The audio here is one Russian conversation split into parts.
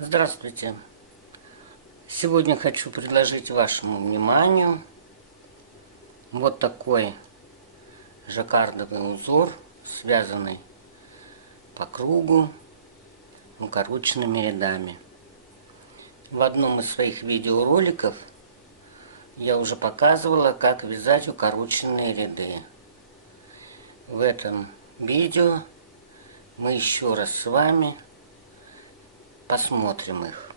Здравствуйте! Сегодня хочу предложить вашему вниманию вот такой жаккардовый узор, связанный по кругу укороченными рядами. В одном из своих видеороликов я уже показывала, как вязать укороченные ряды. В этом видео мы еще раз с вами посмотрим их.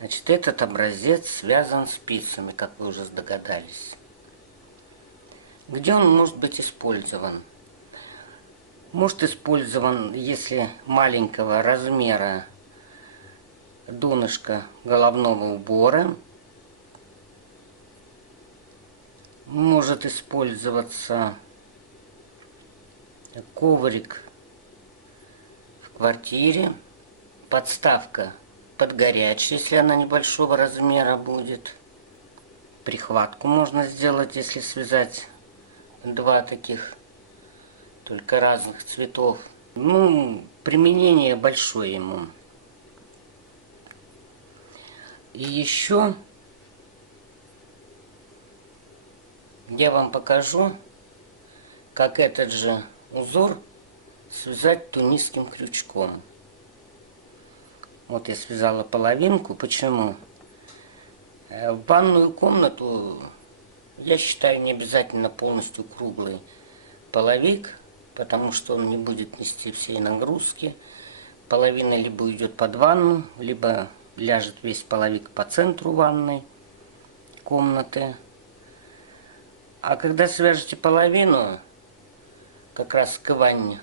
Значит, этот образец связан спицами, как вы уже догадались. Где он может быть использован? Может использован, если маленького размера донышко головного убора. Может использоваться коврик в квартире. Подставка под горячий, если она небольшого размера будет. Прихватку можно сделать, если связать два таких, только разных цветов. Применение большое ему. И еще я вам покажу, как этот же узор связать тунисским крючком. Вот я связала половинку. Почему? В ванную комнату, я считаю, не обязательно полностью круглый половик, потому что он не будет нести всей нагрузки. Половина либо уйдет под ванну, либо ляжет весь половик по центру ванной комнаты. А когда свяжете половину, как раз к ванне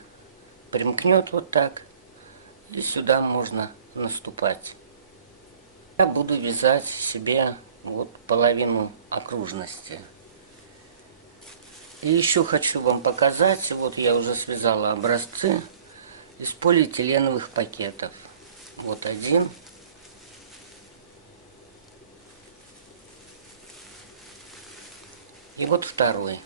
примкнет вот так, и сюда можно наступать. Я буду вязать себе вот половину окружности. И еще хочу вам показать, вот я уже связала образцы из полиэтиленовых пакетов. Вот один. И вот второй.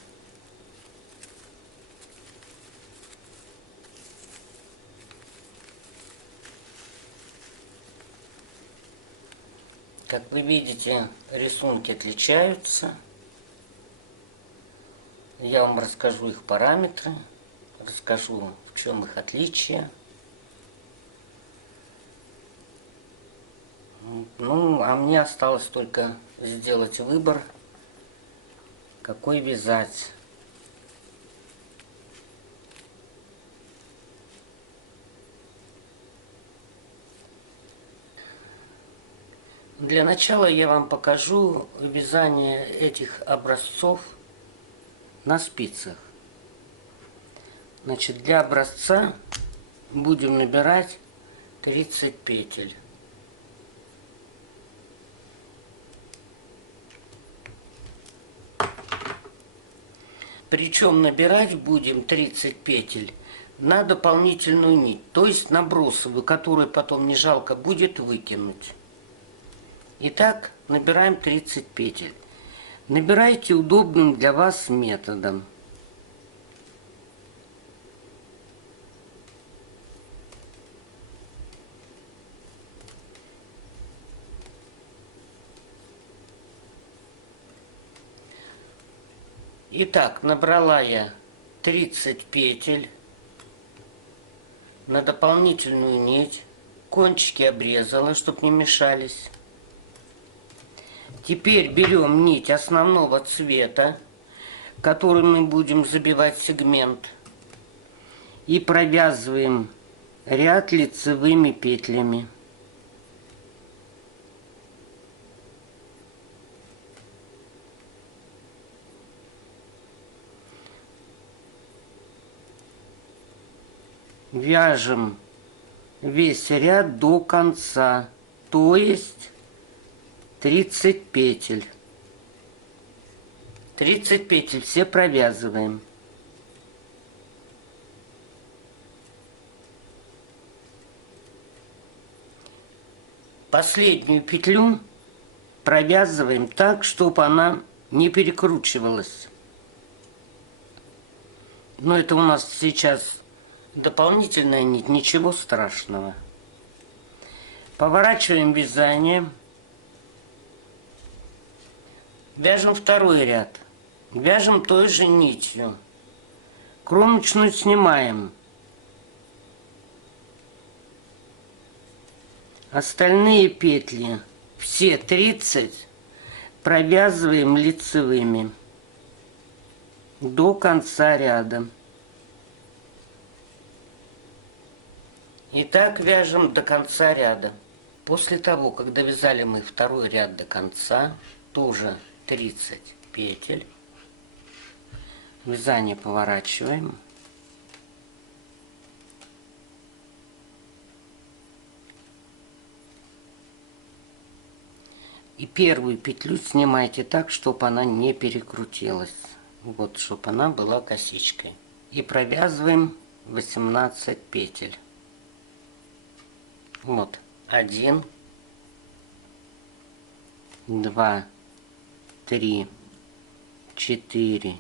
Как вы видите, рисунки отличаются. Я вам расскажу их параметры, расскажу, в чем их отличие. А мне осталось только сделать выбор, какой вязать. Для начала я вам покажу вязание этих образцов на спицах. Значит, для образца будем набирать 30 петель. Причем набирать будем 30 петель на дополнительную нить, то есть на бросовую, которую потом не жалко будет выкинуть. Итак, набираем 30 петель. Набирайте удобным для вас методом. Итак, набрала я 30 петель на дополнительную нить. Кончики обрезала, чтобы не мешались. Теперь берем нить основного цвета, которой мы будем забивать сегмент, и провязываем ряд лицевыми петлями. Вяжем весь ряд до конца, то есть 30 петель. 30 петель все провязываем. Последнюю петлю провязываем так, чтобы она не перекручивалась. Но это у нас сейчас дополнительная нить, ничего страшного. Поворачиваем вязание. Вяжем второй ряд. Вяжем той же нитью. Кромочную снимаем. Остальные петли, все 30, провязываем лицевыми до конца ряда. И так вяжем до конца ряда. После того, как довязали мы второй ряд до конца, тоже 30 петель. Вязание поворачиваем. И первую петлю снимайте так, чтобы она не перекрутилась. Вот, чтобы она была косичкой. И провязываем 18 петель. Вот. 1, 2, 3, 4,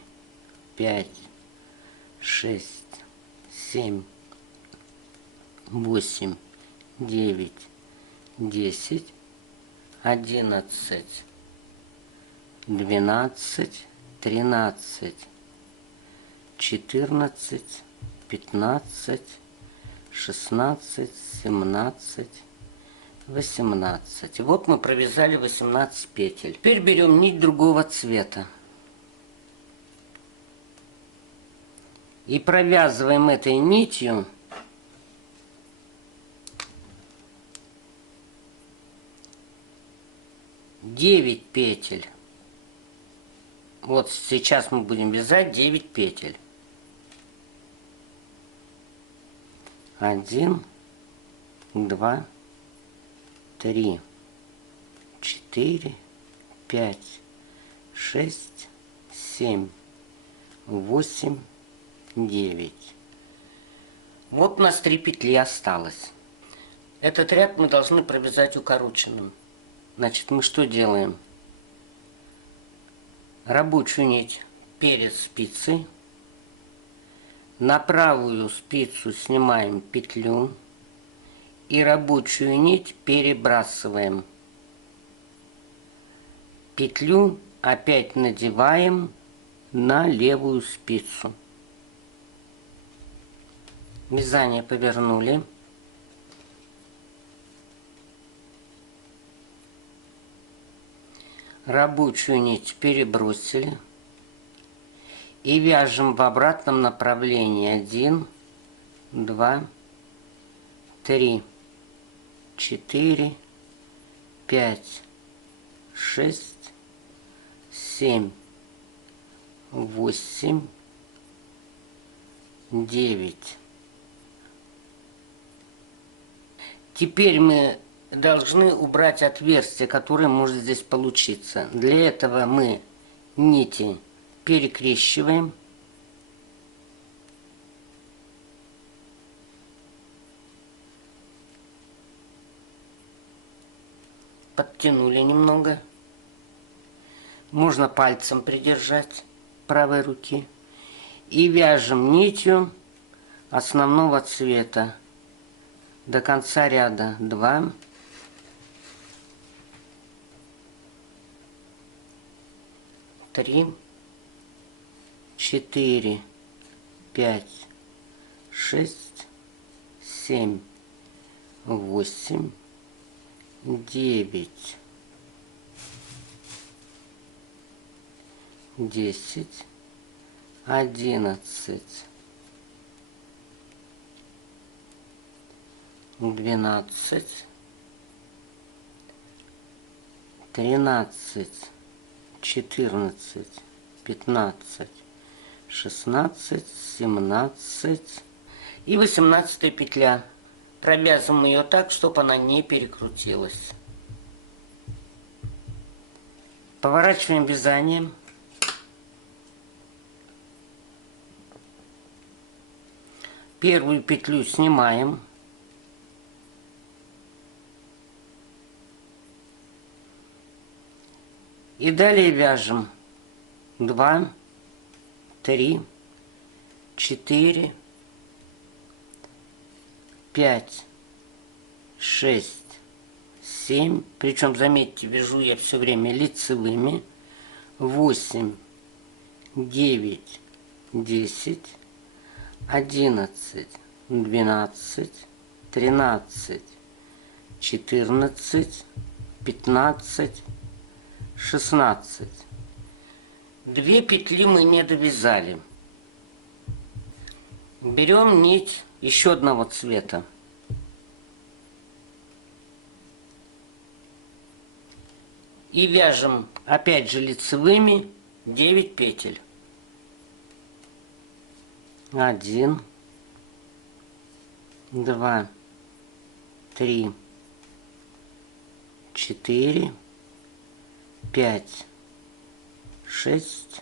5, 6, 7, 8, 9, 10, 11, 12, 13, 14, 15, 16, 17, 18. Вот мы провязали 18 петель. Теперь берем нить другого цвета. И провязываем этой нитью 9 петель. Вот сейчас мы будем вязать 9 петель. 1, 2, 3, 4, 5, 6, 7, 8, 9. Вот у нас 3 петли осталось. Этот ряд мы должны провязать укороченным. Значит, мы что делаем? Рабочую нить перед спицей. На правую спицу снимаем петлю. И рабочую нить перебрасываем. Петлю опять надеваем на левую спицу. Вязание повернули. Рабочую нить перебросили. И вяжем в обратном направлении 1, 2, 3, 4, 5, 6, 7, 8, 9. Теперь мы должны убрать отверстие, которое может здесь получиться. Для этого мы нити перекрещиваем. Подтянули немного. Можно пальцем придержать правой руки. И вяжем нитью основного цвета до конца ряда 2, 3, 4, 5, 6, 7, 8, 9, 10, 11, 12, 13, 14, 15, 16, 17 и 18 петля. Провязываем ее так, чтобы она не перекрутилась. Поворачиваем вязание. Первую петлю снимаем. И далее вяжем 2, 3, 4, 5, 6, 7. Причем, заметьте, вяжу я все время лицевыми. 8, 9, 10, 11, 12, 13, 14, 15, 16. 2 петли мы не довязали. Берем нить еще одного цвета. И вяжем опять же лицевыми 9 петель. 1, 2, 3, 4, 5, 6,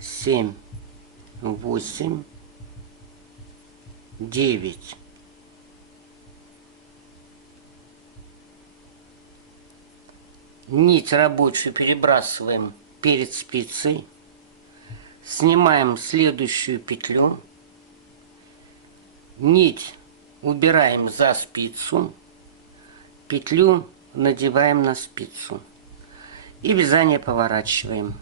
7, 8, 9. Нить рабочую перебрасываем перед спицей, снимаем следующую петлю, нить убираем за спицу, петлю надеваем на спицу и вязание поворачиваем.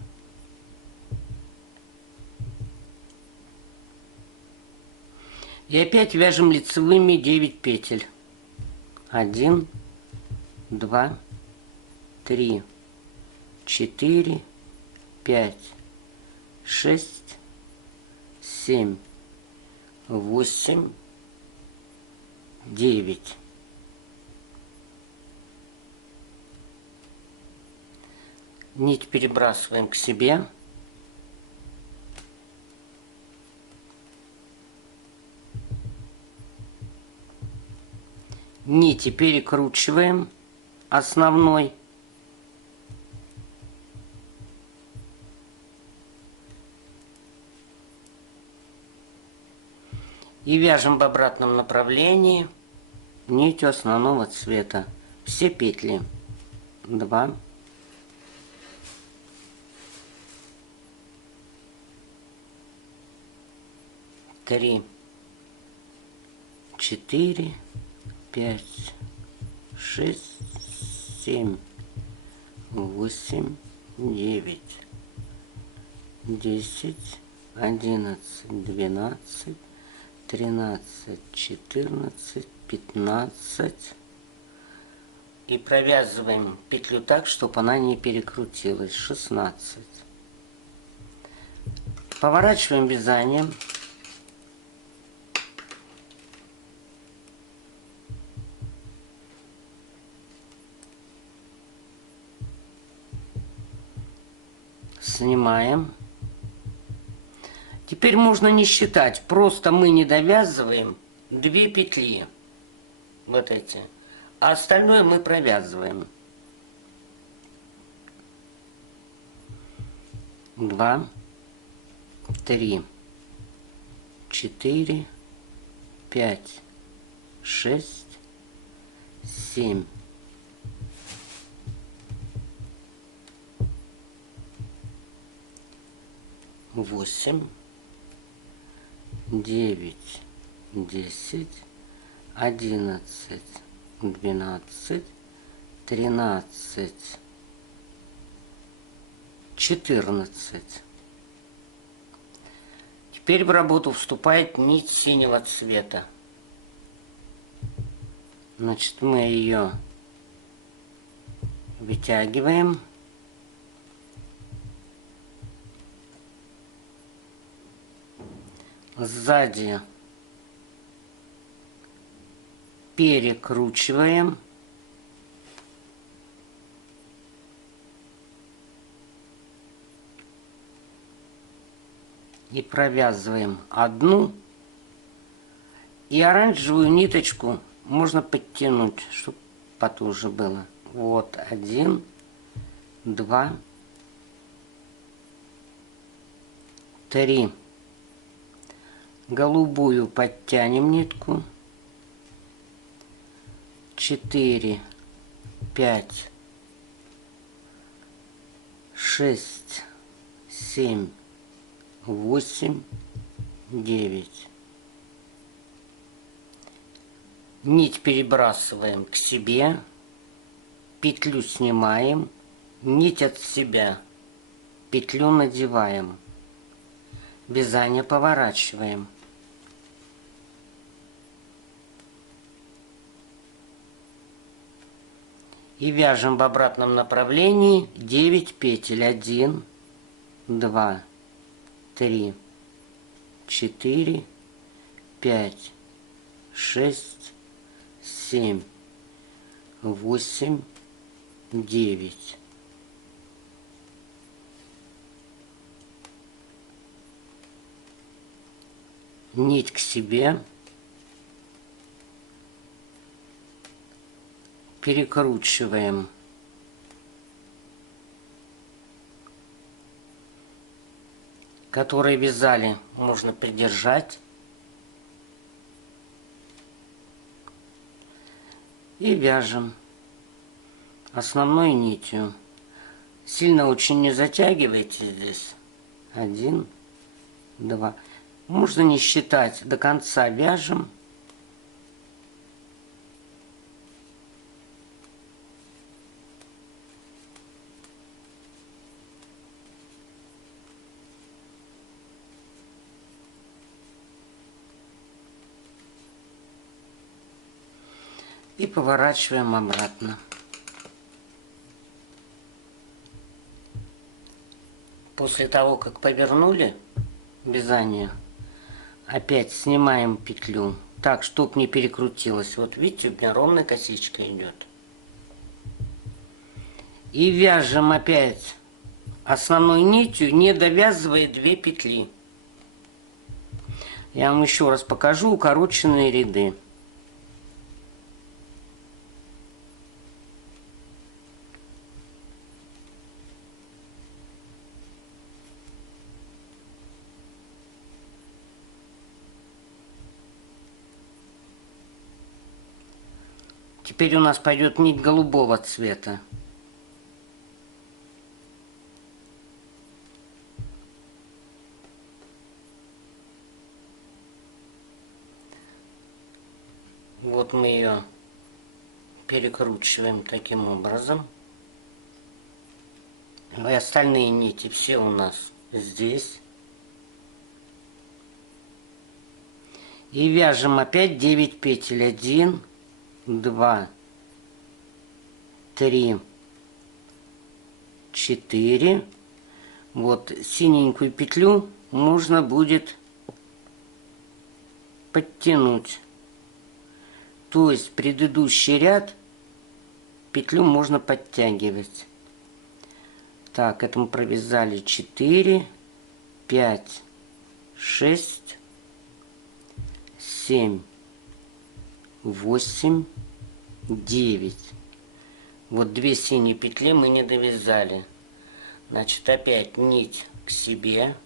И опять вяжем лицевыми 9 петель. 1, 2, 3, 4, 5, 6, 7, 8, 9. Нить перебрасываем к себе. Нити перекручиваем основной. И вяжем в обратном направлении нитью основного цвета. Все петли. 2, 3, 4, 5, 6, 7, 8, 9, 10, 11, 12, 13, 14, 15. И провязываем петлю так, чтобы она не перекрутилась. 16. Поворачиваем вязанием. Снимаем. Теперь можно не считать, просто мы не довязываем 2 петли, вот эти, а остальное мы провязываем. 2, 3, 4, 5, 6, 7, 8, 9, 10, 11, 12, 13, 14. Теперь в работу вступает нить синего цвета. Значит, мы ее вытягиваем. Сзади перекручиваем. И провязываем одну. И оранжевую ниточку можно подтянуть, чтобы потуже было. Вот 1, 2, 3. Голубую подтянем нитку. 4, 5, 6, 7, 8, 9. Нить перебрасываем к себе, петлю снимаем, нить от себя, петлю надеваем, вязание поворачиваем. И вяжем в обратном направлении 9 петель. 1, 2, 3, 4, 5, 6, 7, 8, 9. Нить к себе. Перекручиваем. Которые вязали, можно придержать. И вяжем основной нитью. Сильно очень не затягивайте здесь. 1, 2. Можно не считать, до конца вяжем. И поворачиваем обратно. После того, как повернули вязание, опять снимаем петлю так, чтобы не перекрутилось. Вот видите, у меня ровная косичка идет. И вяжем опять основной нитью, не довязывая 2 петли. Я вам еще раз покажу укороченные ряды. Теперь у нас пойдет нить голубого цвета. Вот мы ее перекручиваем таким образом. И остальные нити все у нас здесь. И вяжем опять 9 петель. 1, 2, 3, 4. Вот синенькую петлю можно будет подтянуть. То есть предыдущий ряд петлю можно подтягивать. Так, это мы провязали 4, 5, 6, 7, 8, 9. Вот 2 синие петли мы не довязали. Значит, опять нить к себе,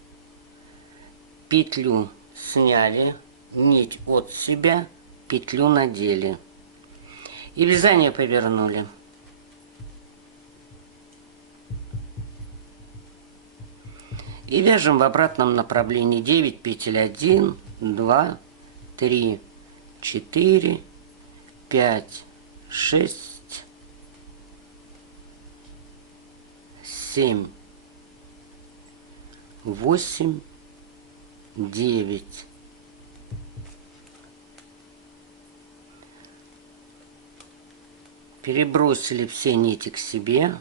петлю сняли, нить от себя, петлю надели. И вязание повернули. И вяжем в обратном направлении 9 петель. 1, 2, 3, 4, 5, 6, 7, 8, 9. Перебросили все нити к себе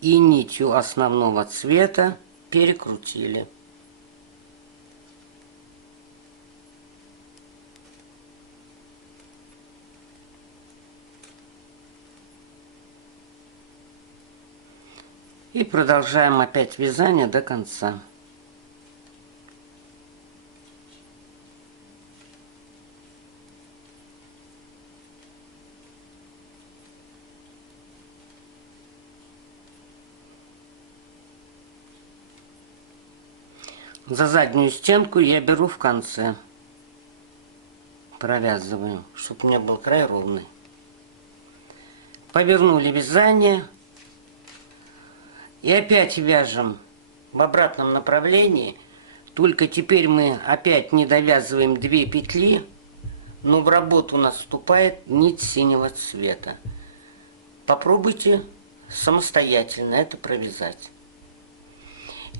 и нитью основного цвета перекрутили. И продолжаем опять вязание до конца. За заднюю стенку я беру в конце, провязываю, чтобы у меня был край ровный. Повернули вязание и опять вяжем в обратном направлении, только теперь мы опять не довязываем 2 петли, но в работу у нас вступает нить синего цвета. Попробуйте самостоятельно это провязать.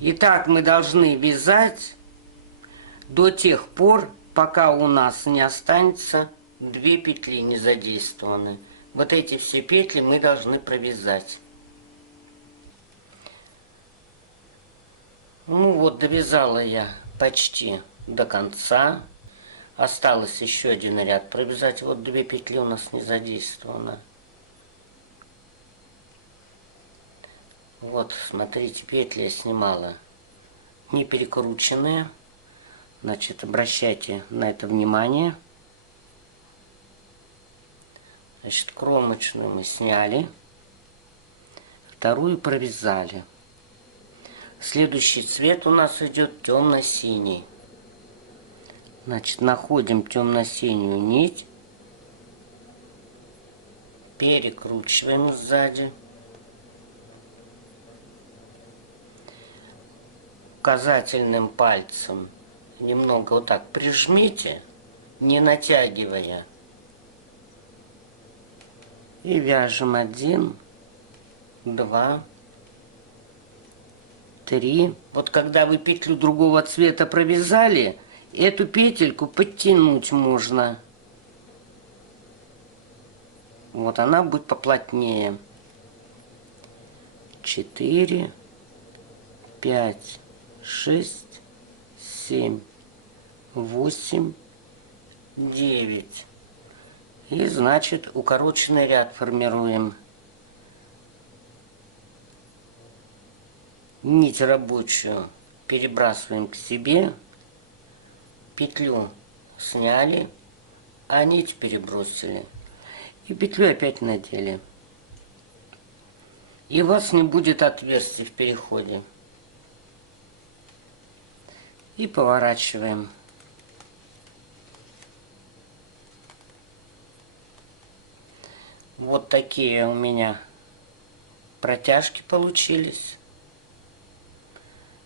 Итак, мы должны вязать до тех пор, пока у нас не останется 2 петли не задействованы. Вот эти все петли мы должны провязать. Ну вот, довязала я почти до конца. Осталось еще один ряд провязать. Вот 2 петли у нас не задействованы. Вот, смотрите, петли я снимала не перекрученные. Значит, обращайте на это внимание. Значит, кромочную мы сняли. Вторую провязали. Следующий цвет у нас идет темно-синий. Значит, находим темно-синюю нить. Перекручиваем сзади. Указательным пальцем немного вот так прижмите, не натягивая. И вяжем 1, 2, 3. Вот когда вы петлю другого цвета провязали, эту петельку подтянуть можно. Вот она будет поплотнее. 4, 5, 6, 7, 8, 9. И значит укороченный ряд формируем. Нить рабочую перебрасываем к себе. Петлю сняли, а нить перебросили. И петлю опять надели. И у вас не будет отверстий в переходе. И поворачиваем. Вот такие у меня протяжки получились.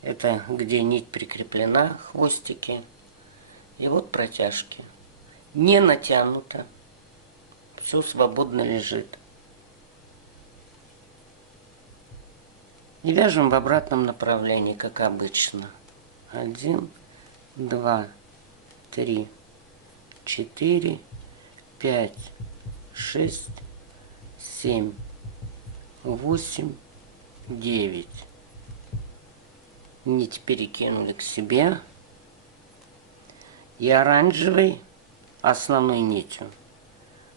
Это где нить прикреплена, хвостики. И вот протяжки. Не натянуто. Все свободно лежит. И вяжем в обратном направлении, как обычно. 1, 2, 3, 4, 5, 6, 7, 8, 9. Нить перекинули к себе. И оранжевой основной нитью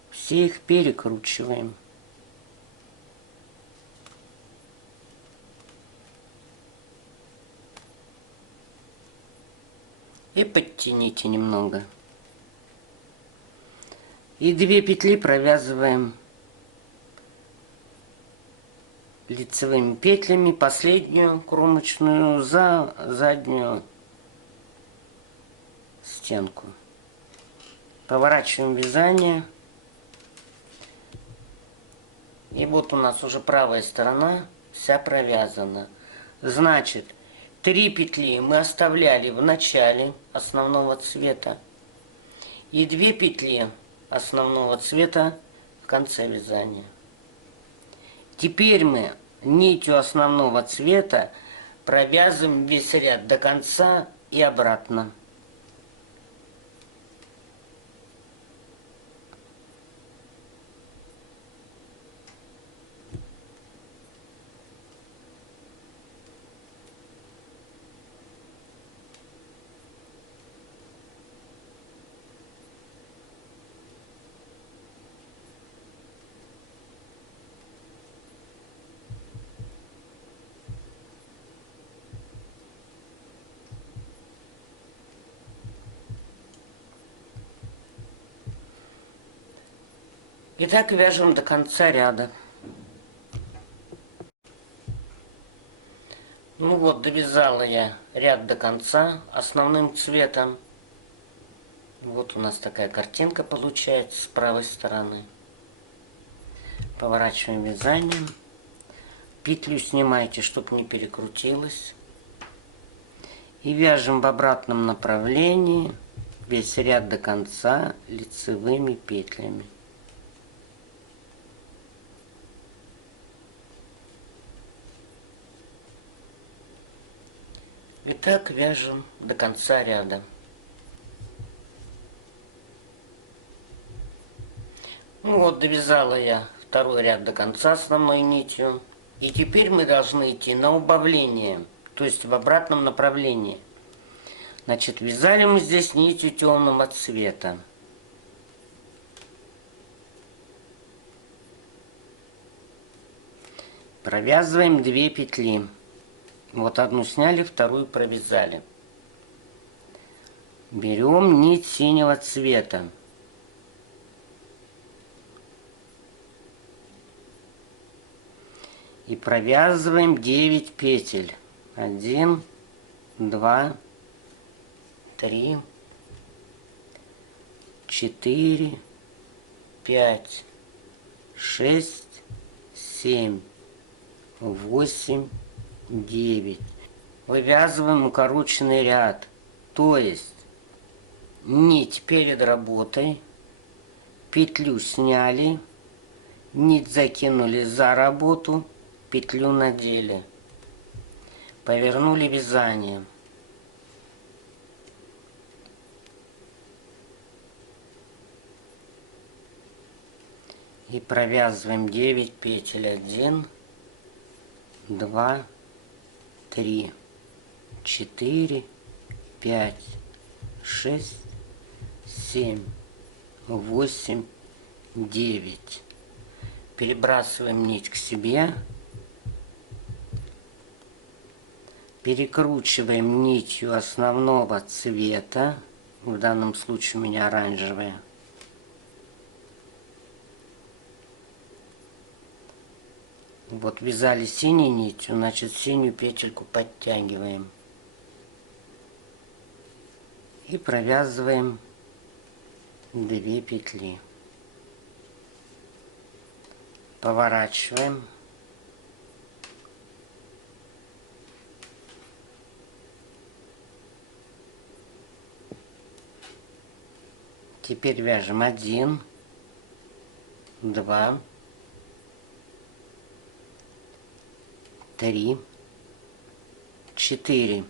все их перекручиваем. И подтяните немного. И 2 петли провязываем лицевыми петлями, последнюю кромочную за заднюю стенку. Поворачиваем вязание. И вот у нас уже правая сторона вся провязана. Значит, 3 петли мы оставляли в начале основного цвета. И 2 петли основного цвета в конце вязания. Теперь мы нитью основного цвета провязываем весь ряд до конца и обратно. И так вяжем до конца ряда. Ну вот, довязала я ряд до конца основным цветом. Вот у нас такая картинка получается с правой стороны. Поворачиваем вязание. Петлю снимайте, чтобы не перекрутилась. И вяжем в обратном направлении весь ряд до конца лицевыми петлями. И так вяжем до конца ряда. Ну вот, довязала я второй ряд до конца основной нитью. И теперь мы должны идти на убавление, то есть в обратном направлении. Значит, вязали мы здесь нитью темного цвета. Провязываем 2 петли. Вот одну сняли, вторую провязали. Берем нить синего цвета. И провязываем 9 петель. 1, 2, 3, 4, 5, 6, 7, 8, 9. Вывязываем укороченный ряд. То есть нить перед работой, петлю сняли, нить закинули за работу, петлю надели, повернули вязание. И провязываем 9 петель. 1, 2, 3, 4, 5, 6, 7, 8, 9. Перебрасываем нить к себе. Перекручиваем нитью основного цвета. В данном случае у меня оранжевая. Вот вязали синей нитью, значит синюю петельку подтягиваем. И провязываем 2 петли. Поворачиваем. Теперь вяжем 1, 2, 3, 4.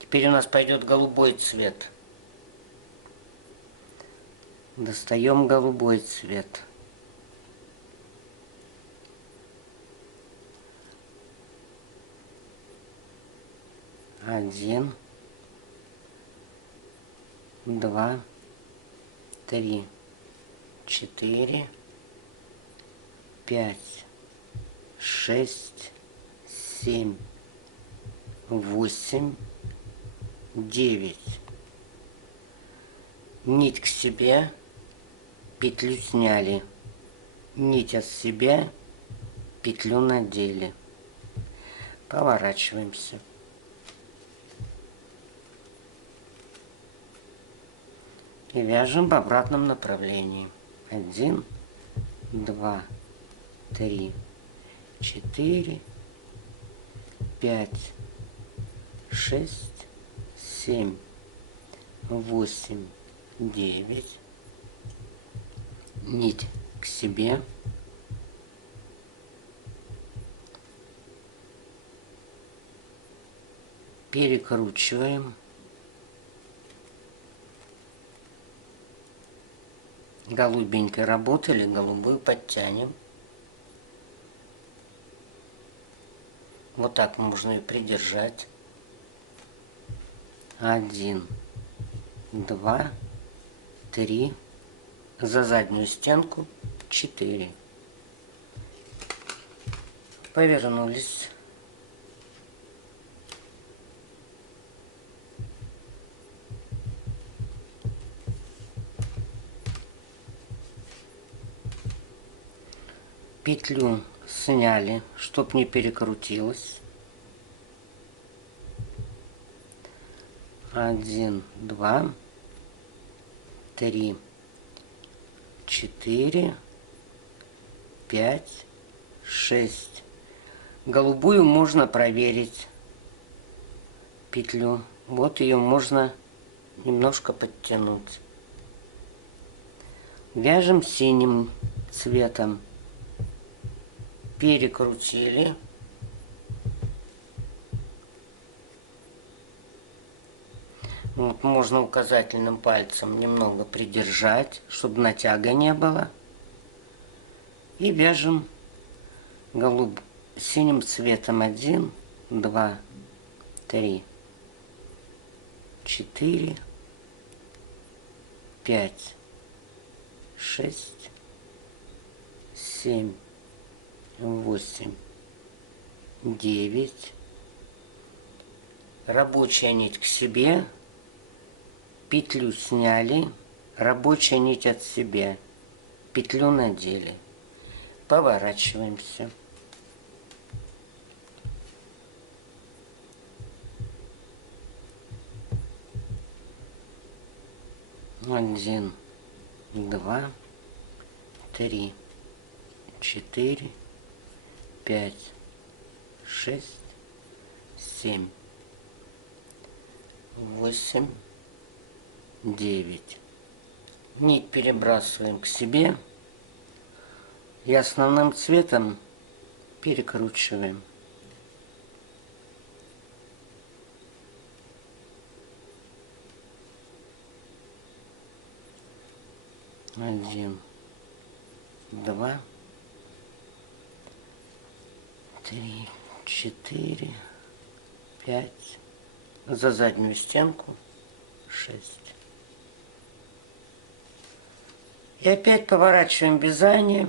Теперь у нас пойдет голубой цвет. Достаем голубой цвет. Один, 2, 3, 4, 5, 6, 7, 8, 9. Нить к себе, петлю сняли, нить от себя, петлю надели. Поворачиваемся. И вяжем в обратном направлении. 1, 2, 3, 4, 5, 6, 7, 8, 9. Нить к себе. Перекручиваем. Голубенькой работали, голубую подтянем. Вот так можно ее придержать. 1, 2, 3. За заднюю стенку 4. Повернулись. Петлю сняли, чтоб не перекрутилось. 1, 2, 3, 4, 5, 6. Голубую можно проверить, петлю. Вот ее можно немножко подтянуть. Вяжем синим цветом. Перекрутили. Вот можно указательным пальцем немного придержать, чтобы натяга не было. И вяжем синим цветом 1, 2, 3, 4, 5, 6, 7, 8, 9. Рабочая нить к себе. Петлю сняли, рабочая нить от себя, петлю надели. Поворачиваемся. Один, два, три, 4, 5, 6, 7, 8, 9. Нить перебрасываем к себе и основным цветом перекручиваем. Один, два, три, 4, 5. За заднюю стенку 6. И опять поворачиваем вязание.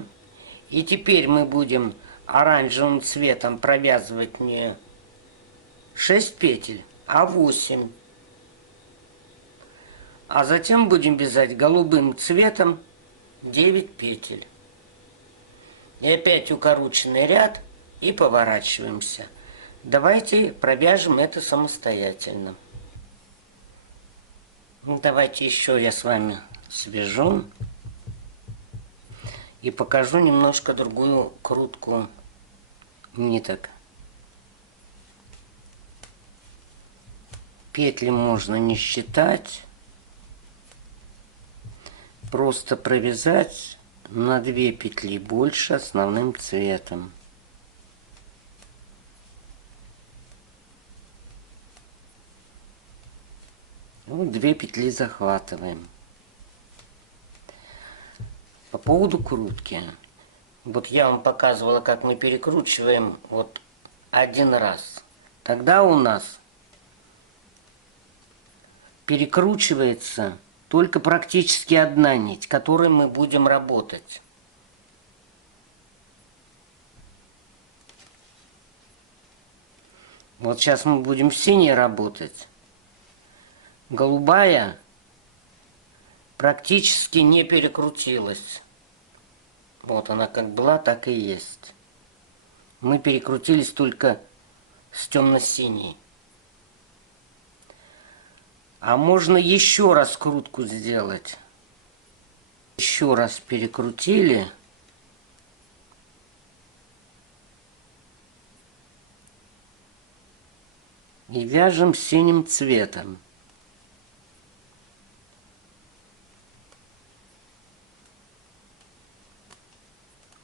И теперь мы будем оранжевым цветом провязывать не 6 петель, а 8. А затем будем вязать голубым цветом 9 петель. И опять укороченный ряд и поворачиваемся. Давайте провяжем это самостоятельно. Давайте еще я с вами свяжу. И покажу немножко другую крутку ниток. Петли можно не считать. Просто провязать на 2 петли больше основным цветом. Вот 2 петли захватываем. По поводу крутки. Вот я вам показывала, как мы перекручиваем вот 1 раз. Тогда у нас перекручивается только практически 1 нить, которой мы будем работать. Вот сейчас мы будем синей работать. Голубая практически не перекрутилась. Вот она как была, так и есть. Мы перекрутились только с темно-синей. А можно еще раз крутку сделать. Еще раз перекрутили. И вяжем синим цветом.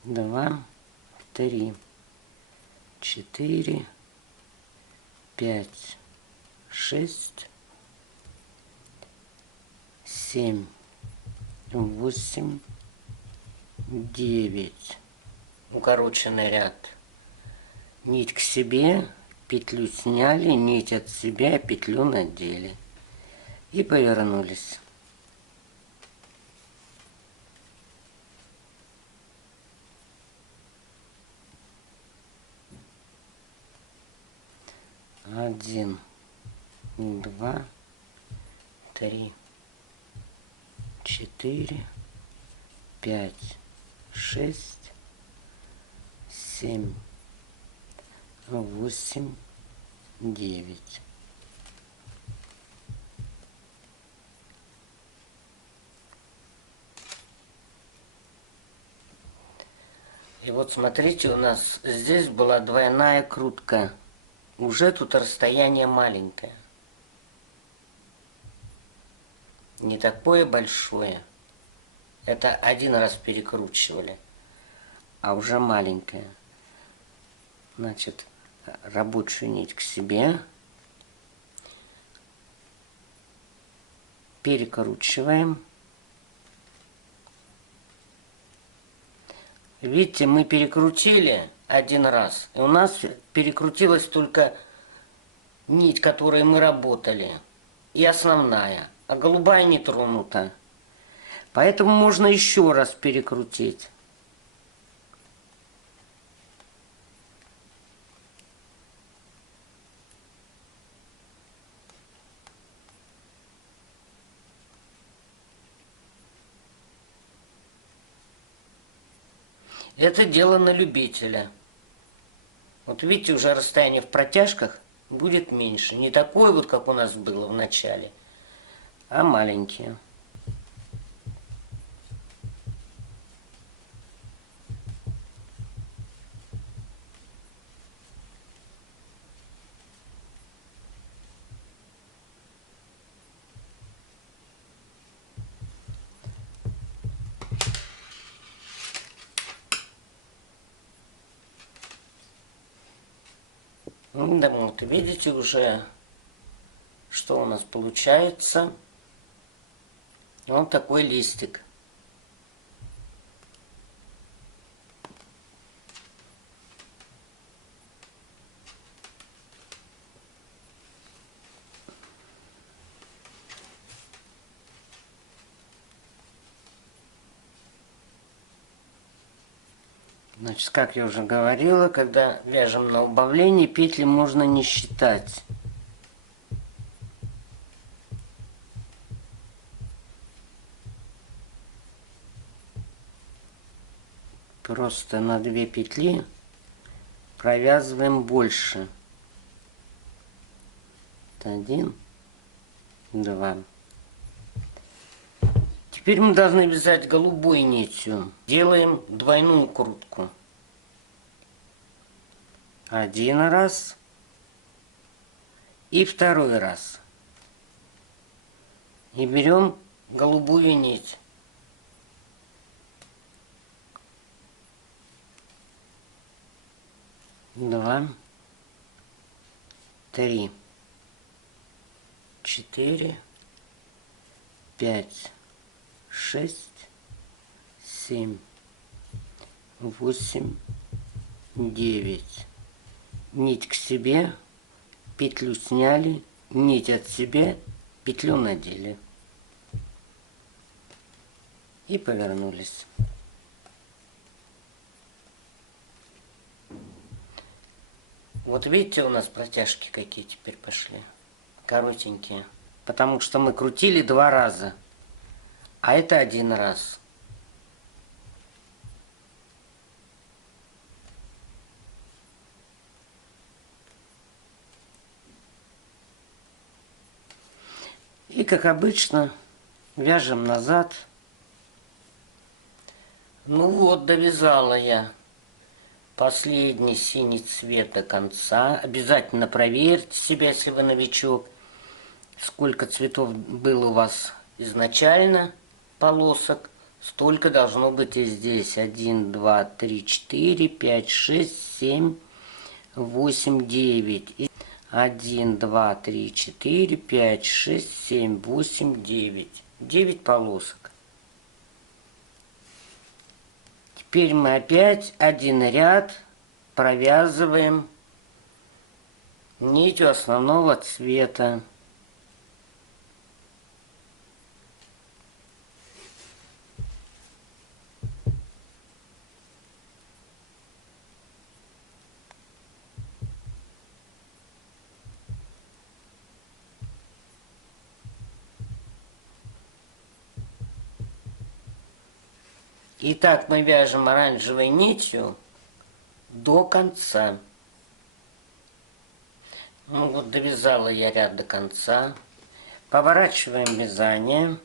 Два, 3, 4, 5, 6, 7, 8, 9. Укороченный ряд. Нить к себе, петлю сняли, нить от себя, петлю надели. И повернулись. Один, 2, 3, 4, 5, 6, 7, 8, 9. И вот смотрите, у нас здесь была двойная крутка. Уже тут расстояние маленькое. не такое большое. Это один раз перекручивали, а уже маленькое. Значит, рабочую нить к себе. Перекручиваем. Видите, мы перекрутили один раз, и у нас перекрутилась только нить, которой мы работали, и основная, а голубая не тронута. Поэтому можно еще раз перекрутить. Это дело на любителя. Вот видите, уже расстояние в протяжках будет меньше. Не такое вот, как у нас было в начале, а маленькие. Да, вот видите уже, что у нас получается. Вот такой листик. Значит, как я уже говорила, когда вяжем на убавление, петли можно не считать. Просто на 2 петли провязываем больше. 1, 2. Теперь мы должны вязать голубой нитью. Делаем двойную крутку. 1 раз и 2 раз. И берем голубую нить. Два, 3, 4, 5, 6, 7, 8, 9. Нить к себе, петлю сняли, нить от себя, петлю надели. И повернулись. Вот видите, у нас протяжки какие теперь пошли. Коротенькие. Потому что мы крутили 2 раза. А это 1 раз. И как обычно вяжем назад. Ну вот, довязала я последний синий цвет до конца. Обязательно проверьте себя, если вы новичок, сколько цветов было у вас изначально полосок. Столько должно быть и здесь. 1, 2, 3, 4, 5, 6, 7, 8, 9. 1, 2, 3, 4, 5, 6, 7, 8, 9. 9 полосок. Теперь мы опять один ряд провязываем нитью основного цвета. Итак, мы вяжем оранжевой нитью до конца. Ну вот, довязала я ряд до конца. Поворачиваем вязание.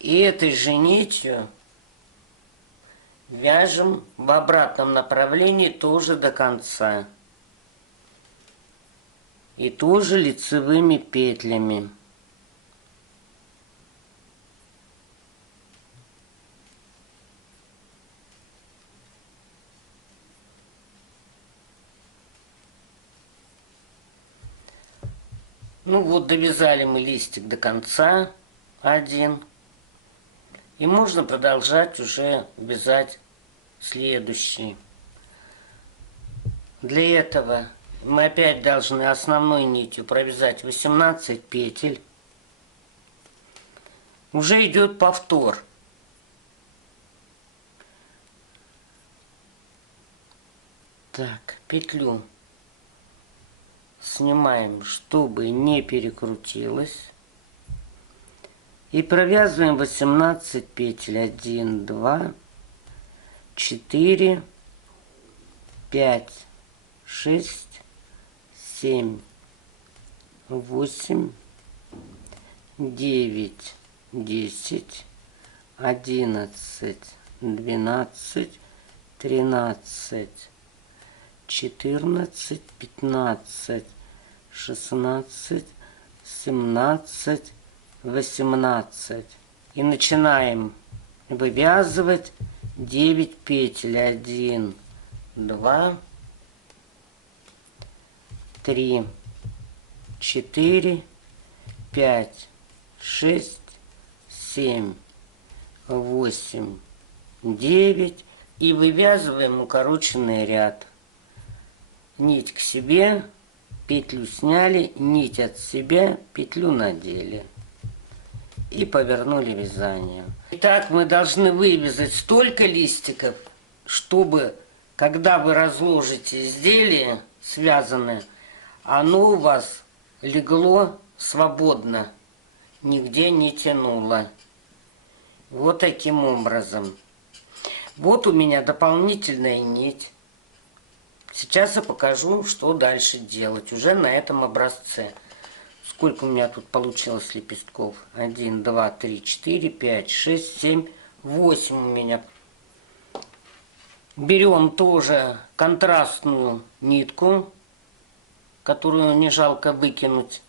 И этой же нитью вяжем в обратном направлении тоже до конца. И тоже лицевыми петлями. Ну вот, довязали мы листик до конца, один. И можно продолжать уже вязать следующий. Для этого мы опять должны основной нитью провязать 18 петель. Уже идет повтор. Так, петлю снимаем, чтобы не перекрутилось. И провязываем 18 петель. 1, 2, 4, 5, 6, 7, 8, 9, 10, 11, 12, 13, 14, 15, 16, 17, 18. И начинаем вывязывать 9 петель. 1, 2, 3, 4, 5, 6, 7, 8, 9. И вывязываем укороченный ряд. Нить к себе, петлю сняли, нить от себя, петлю надели. И повернули вязание. Итак, мы должны вывязать столько листиков, чтобы, когда вы разложите изделие связанное, оно у вас легло свободно, нигде не тянуло. Вот таким образом. Вот у меня дополнительная нить. Сейчас я покажу, что дальше делать уже на этом образце. Сколько у меня тут получилось лепестков? 1, 2, 3, 4, 5, 6, 7, 8 у меня. Берем тоже контрастную нитку, которую не жалко выкинуть.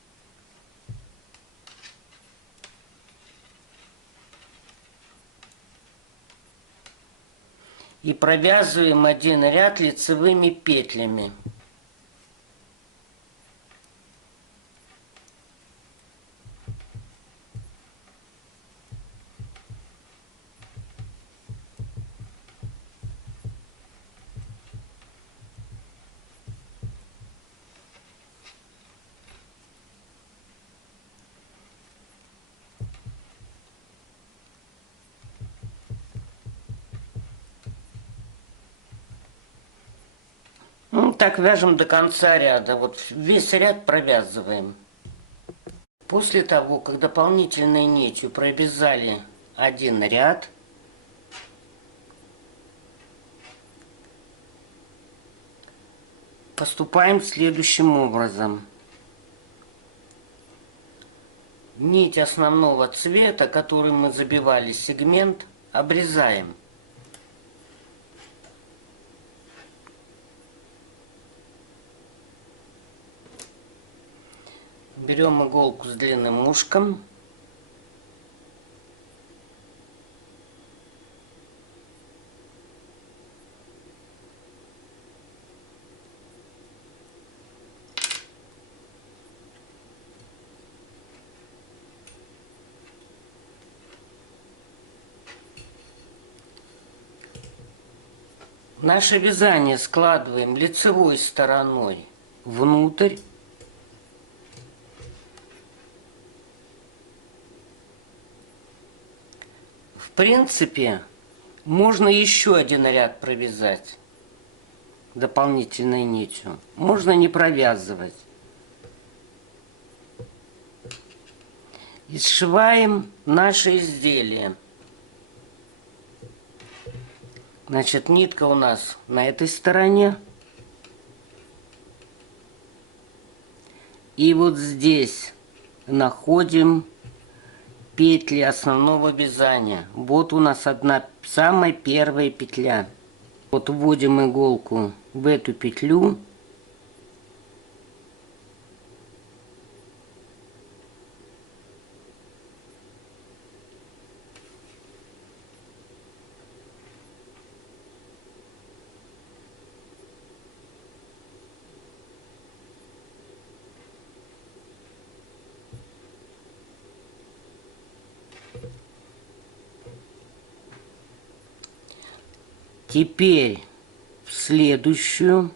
И провязываем один ряд лицевыми петлями. Ну, так вяжем до конца ряда. Вот весь ряд провязываем. После того, как дополнительной нитью провязали один ряд, поступаем следующим образом. Нить основного цвета, которую мы забивали сегмент, обрезаем. Берем иголку с длинным ушком. Наше вязание складываем лицевой стороной внутрь. В принципе, можно еще один ряд провязать дополнительной нитью. Можно не провязывать. И сшиваем наше изделие. Значит, нитка у нас на этой стороне. И вот здесь находим петли основного вязания. Вот у нас одна самая первая петля. Вот вводим иголку в эту петлю. Теперь в следующую.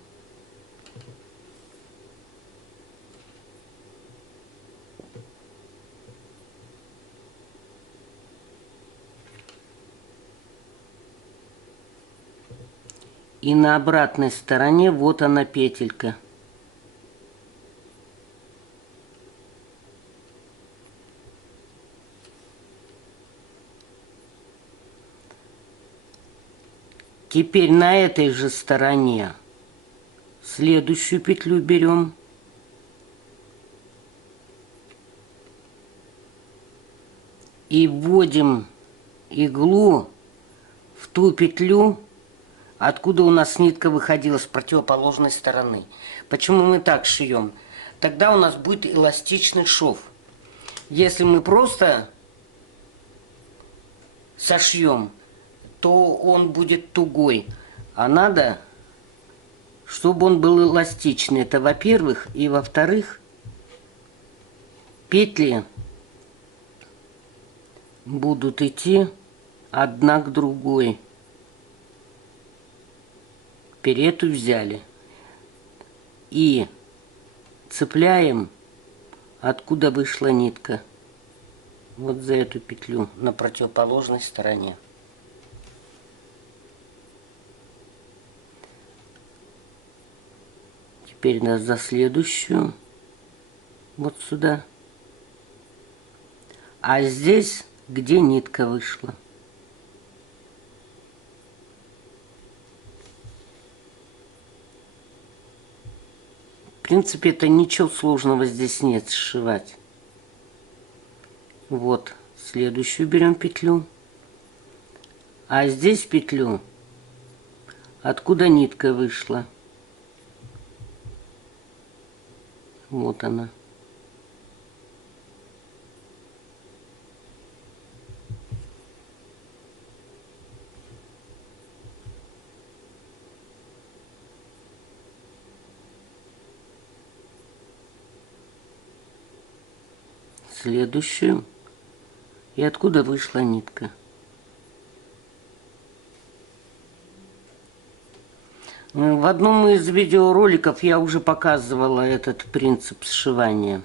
И на обратной стороне вот она петелька. Теперь на этой же стороне следующую петлю берем. И вводим иглу в ту петлю, откуда у нас нитка выходила с противоположной стороны. Почему мы так шьем? Тогда у нас будет эластичный шов. Если мы просто сошьем, то он будет тугой. А надо, чтобы он был эластичный. Это во-первых. И во-вторых, петли будут идти одна к другой. Теперь эту взяли. И цепляем, откуда вышла нитка. Вот за эту петлю на противоположной стороне. Теперь нас за следующую. Вот сюда. А здесь, где нитка вышла. В принципе, это ничего сложного здесь нет сшивать. Вот, следующую берем петлю. А здесь петлю, откуда нитка вышла. Вот она. Следующую. И откуда вышла нитка. В одном из видеороликов я уже показывала этот принцип сшивания.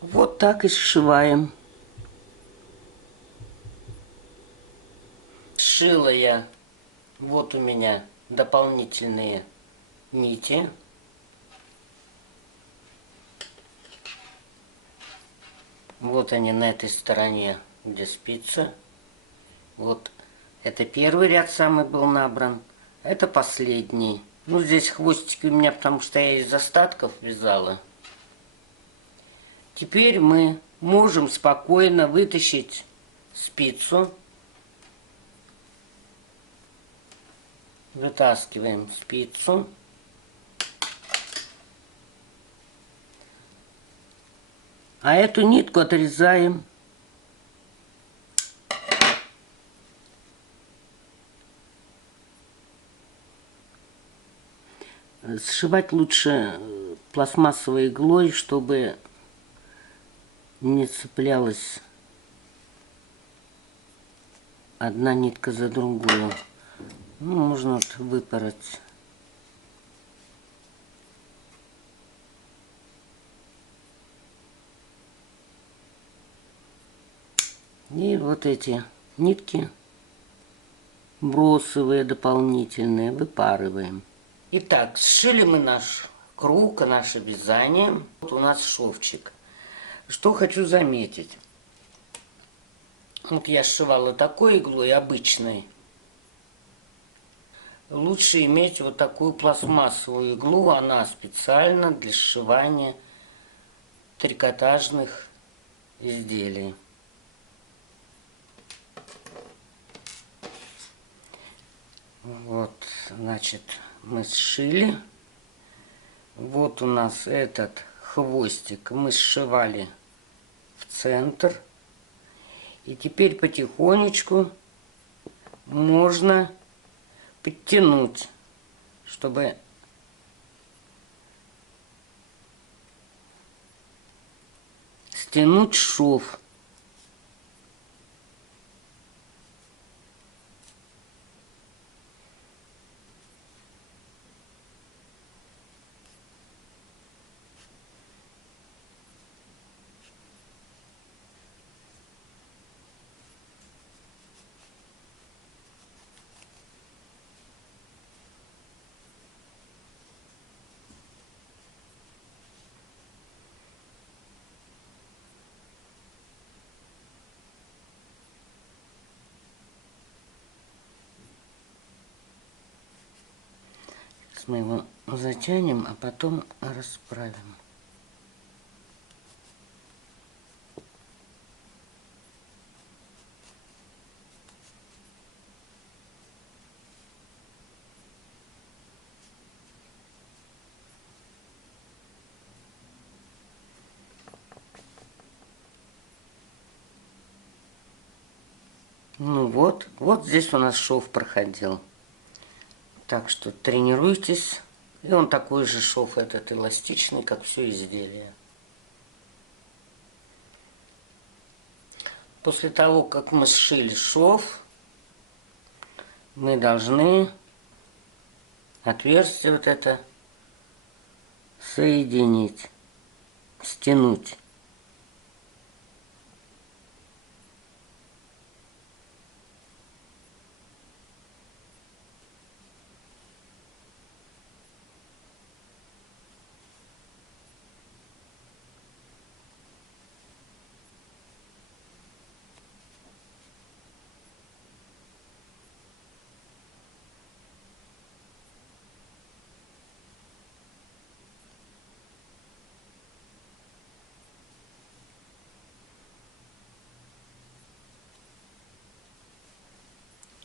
Вот так и сшиваем. Сшила я, вот у меня дополнительные нити. Вот они на этой стороне, где спица. Вот это первый ряд самый был набран, это последний. Ну, здесь хвостики у меня, потому что я из остатков вязала. Теперь мы можем спокойно вытащить спицу. Вытаскиваем спицу. А эту нитку отрезаем. Сшивать лучше пластмассовой иглой, чтобы не цеплялась одна нитка за другую. Ну, можно вот выпороть. И вот эти нитки бросовые дополнительные выпарываем. Итак, сшили мы наш круг, наше вязание. Вот у нас шовчик. Что хочу заметить. Вот я сшивала такой иглой, обычной. Лучше иметь вот такую пластмассовую иглу. Она специально для сшивания трикотажных изделий. Вот, значит, мы сшили. Вот у нас этот хвостик мы сшивали в центр. И теперь потихонечку можно подтянуть, чтобы стянуть шов. Мы его затянем, а потом расправим. Ну вот, вот здесь у нас шов проходил. Так что тренируйтесь. И он такой же шов этот эластичный, как все изделие. После того, как мы сшили шов, мы должны отверстие вот это соединить, стянуть.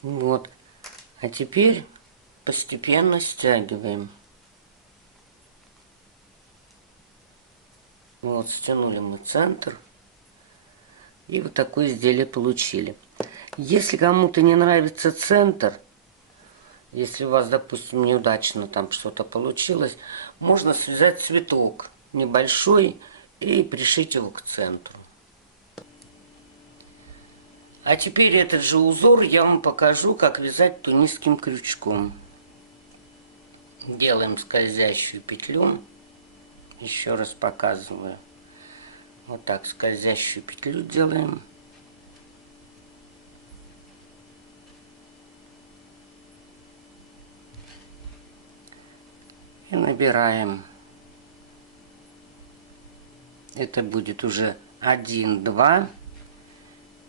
Вот. А теперь постепенно стягиваем. Вот, стянули мы центр. И вот такое изделие получили. Если кому-то не нравится центр, если у вас, допустим, неудачно там что-то получилось, можно связать цветок небольшой и пришить его к центру. А теперь этот же узор я вам покажу, как вязать тунисским крючком. Делаем скользящую петлю. Еще раз показываю. Вот так скользящую петлю делаем. И набираем. Это будет уже 1, 2,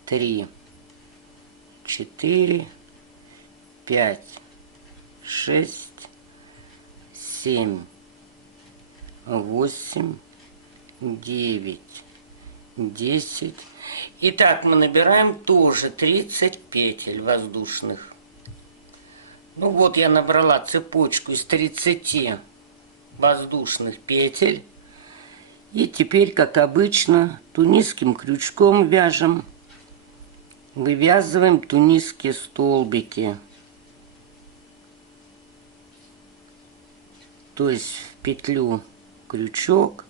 3, 4, 5, 6, 7, 8, 9, 10. Итак, мы набираем тоже 30 петель воздушных. Ну вот я набрала цепочку из 30 воздушных петель. И теперь, как обычно, тунисским крючком вяжем. Вывязываем тунисские столбики. То есть в петлю крючок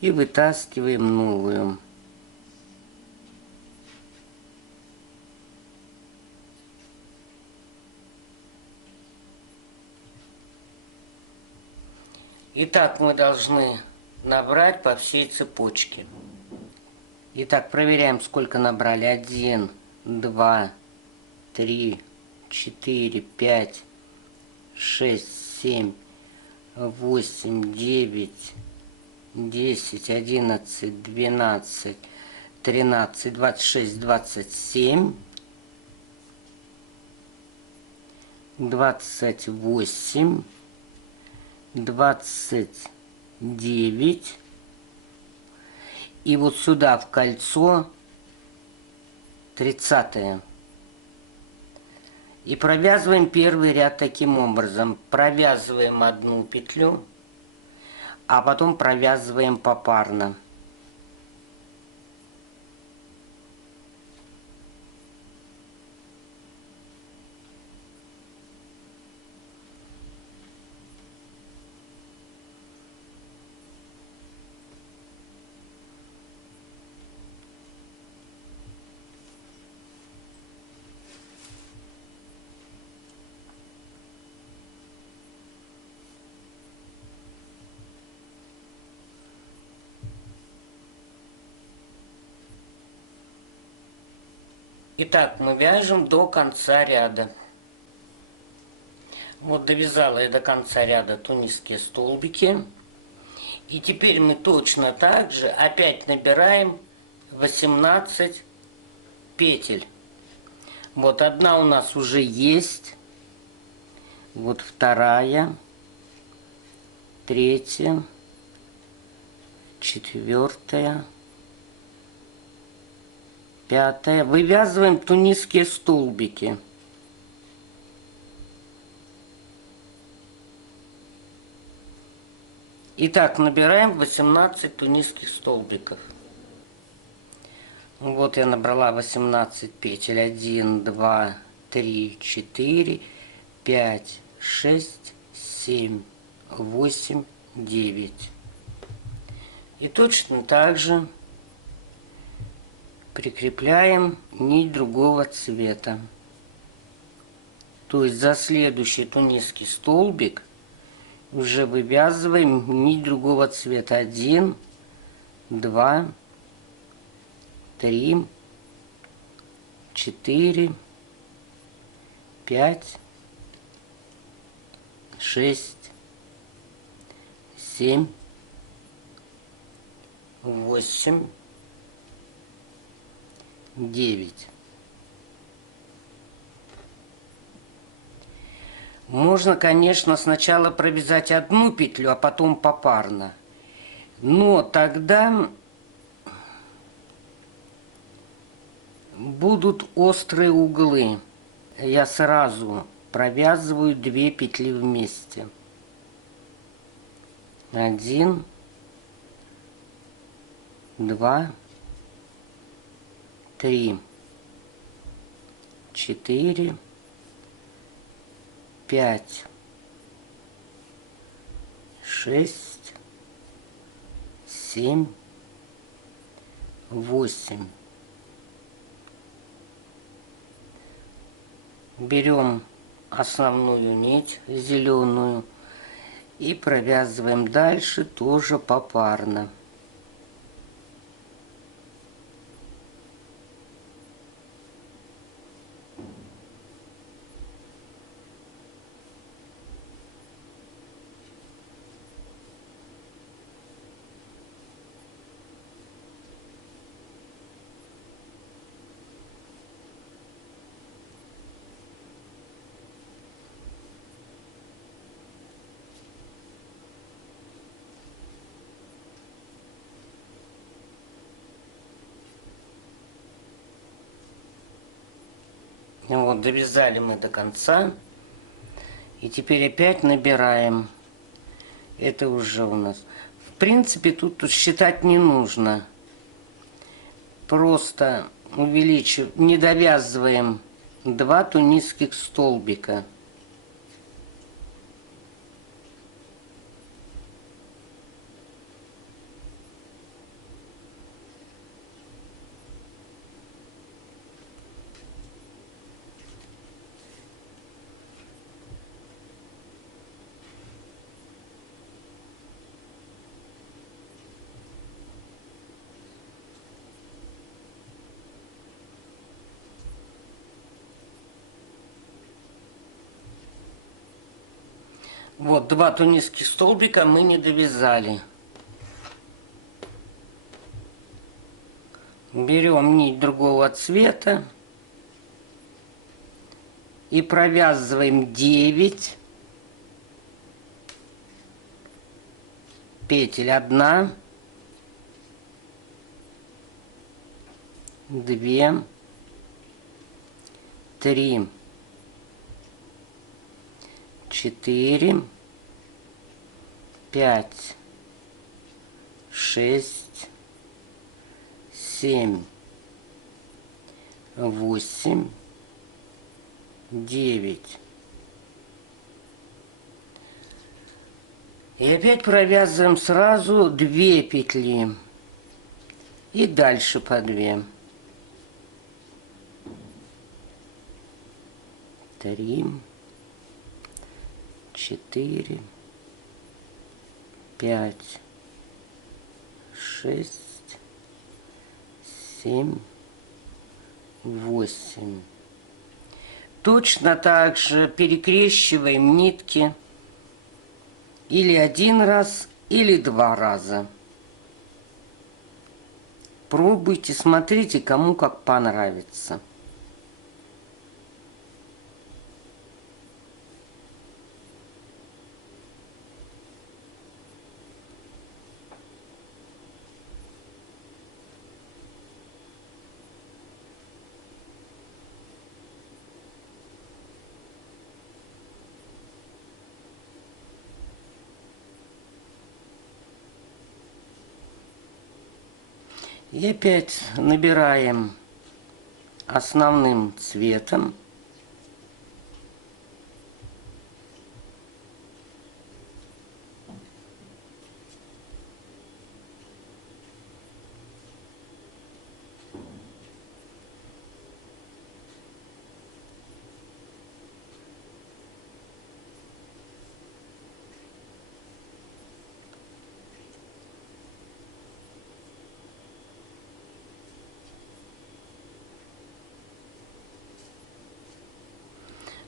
и вытаскиваем новую. Итак, мы должны набрать по всей цепочке. Итак, проверяем, сколько набрали. 1, 2, 3, 4, 5, 6, 7, 8, 9, 10, 11, 12, 13, 26, 27, 28, 29. И вот сюда в кольцо 30-е. И провязываем первый ряд таким образом. Провязываем одну петлю, а потом провязываем попарно. Итак, мы вяжем до конца ряда. Вот довязала я до конца ряда тунисские столбики. И теперь мы точно так же опять набираем 18 петель. Вот одна у нас уже есть. Вот вторая, третья, четвертая, пятая. Вывязываем тунисские столбики. Итак, набираем 18 тунисских столбиков. Вот я набрала 18 петель. 1, 2, 3, 4, 5, 6, 7, 8, 9. И точно так же прикрепляем нить другого цвета. То есть за следующий тунисский столбик уже вывязываем нить другого цвета. 1, 2, 3, 4, 5, 6, 7, 8, 9. Можно, конечно, сначала провязать одну петлю, а потом попарно. Но тогда будут острые углы. Я сразу провязываю 2 петли вместе. 1, 2, 3, 4, 5, 6, 7, 8. Берем основную нить зеленую и провязываем дальше тоже попарно. Вот, довязали мы до конца. И теперь опять набираем. Это уже у нас. В принципе, тут считать не нужно. Просто увеличиваем, не довязываем 2 тунисских столбика. Вот 2 тунисских столбика мы не довязали. Берем нить другого цвета и провязываем 9 петель. 1, 2, 3, 4, 5, 6, 7, 8, 9. И опять провязываем сразу 2 петли. И дальше по 2. 3, 4, 5, 6, 7, 8. Точно так же перекрещиваем нитки или 1 раз, или 2 раза. Пробуйте, смотрите, кому как понравится. И опять набираем основным цветом.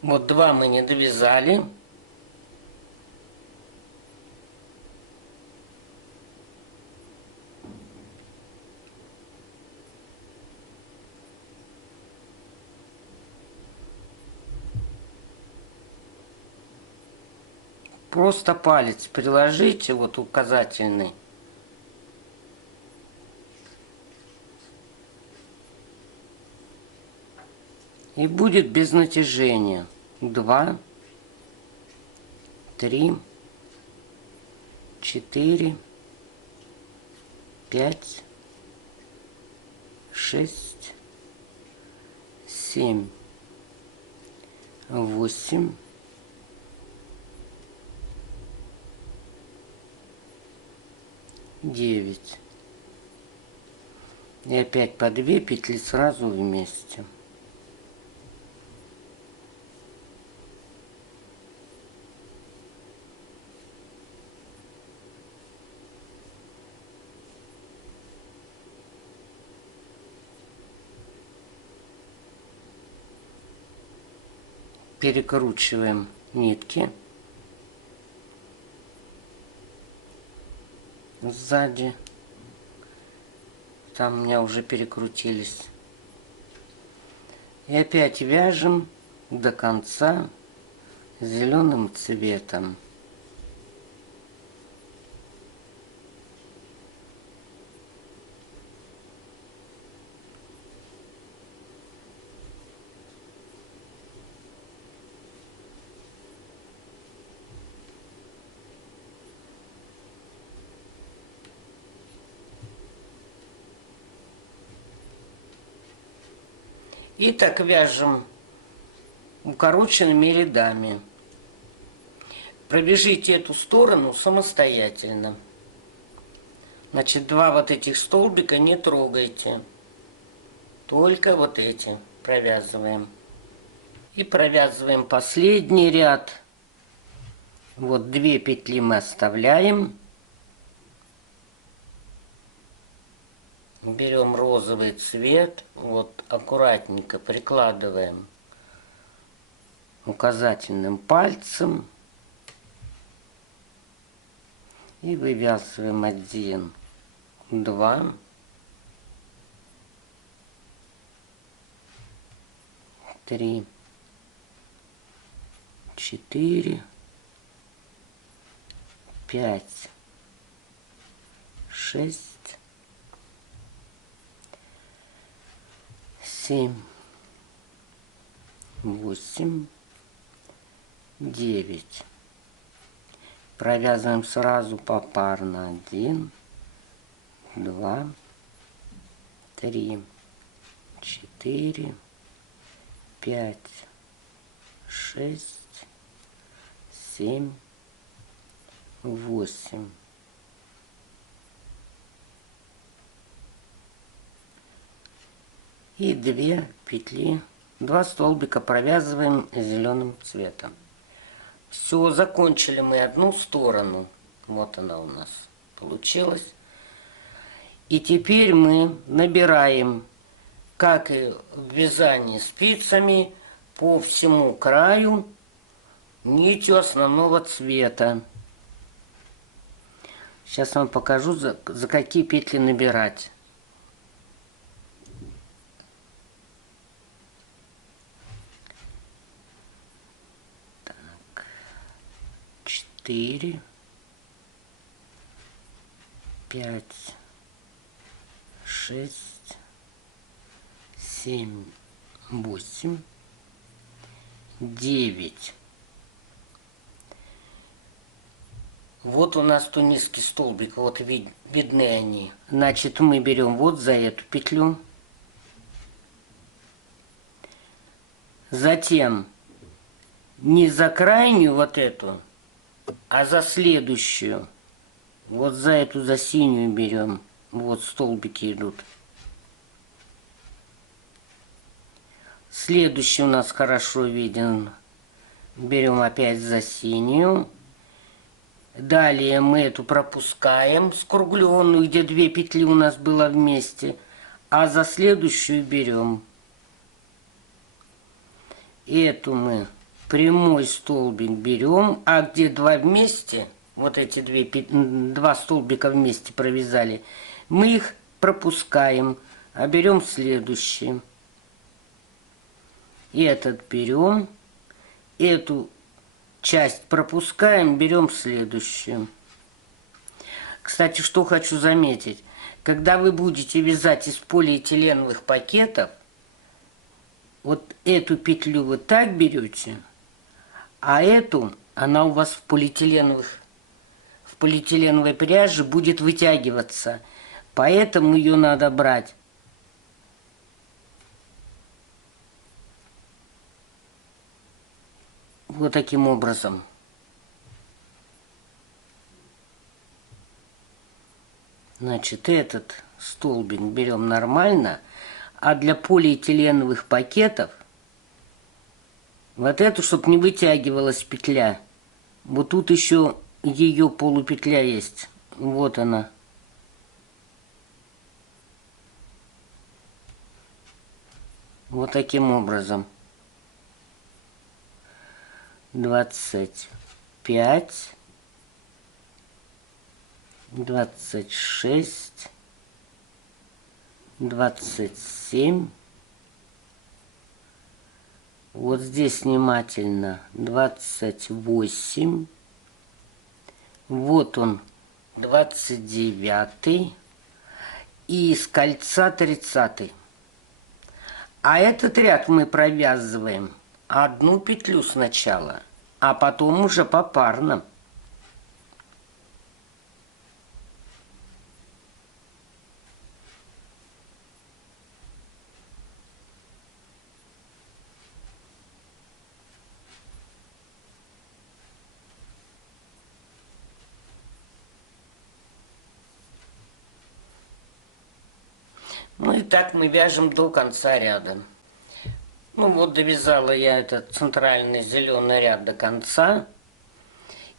Вот 2 мы не довязали. Просто палец приложите, вот указательный. И будет без натяжения. 2, 3, 4, 5, 6, 7, 8, 9. И опять по 2 петли сразу вместе. Перекручиваем нитки сзади. Там у меня уже перекрутились. И опять вяжем до конца зеленым цветом. И так вяжем укороченными рядами. Провяжите эту сторону самостоятельно. Значит, 2 вот этих столбика не трогайте. Только вот эти провязываем. И провязываем последний ряд. Вот 2 петли мы оставляем. Берем розовый цвет, вот аккуратненько прикладываем указательным пальцем и вывязываем 1, 2, 3, 4, 5, 6, 7, 8, 9. Провязываем сразу попарно. 1, 2, 3, 4, 5, 6, 7, 8. И 2 петли, 2 столбика провязываем зеленым цветом. Все, закончили мы одну сторону. Вот она у нас получилась. И теперь мы набираем, как и в вязании спицами, по всему краю нитью основного цвета. Сейчас вам покажу, за какие петли набирать. Так, 4, 5, 6, 7, 8, 9. Вот у нас тунисский столбик, вот видны они. Значит, мы берем вот за эту петлю. Затем не за крайнюю вот эту, а за следующую. Вот за эту, за синюю берем. Вот столбики идут. Следующий у нас хорошо виден. Берем опять за синюю. Далее мы эту пропускаем, скругленную, где 2 петли у нас было вместе. А за следующую берем. Эту мы прямой столбик берем. А где 2 вместе, вот эти 2 столбика вместе провязали, мы их пропускаем, а берем следующий. Этот берем, эту часть пропускаем, берем следующую. Кстати, что хочу заметить. Когда вы будете вязать из полиэтиленовых пакетов, вот эту петлю вы так берете, а эту, она у вас в полиэтиленовой пряже будет вытягиваться. Поэтому ее надо брать вот таким образом. Значит, этот столбик берем нормально, а для полиэтиленовых пакетов вот эту, чтобы не вытягивалась петля. Вот тут еще ее полупетля есть. Вот она. Вот таким образом. 25, 26, 27. Вот здесь внимательно. 28. Вот он, 29. И из кольца 30. А этот ряд мы провязываем одну петлю сначала, а потом уже попарно. Ну и так мы вяжем до конца ряда. Ну вот довязала я этот центральный зеленый ряд до конца.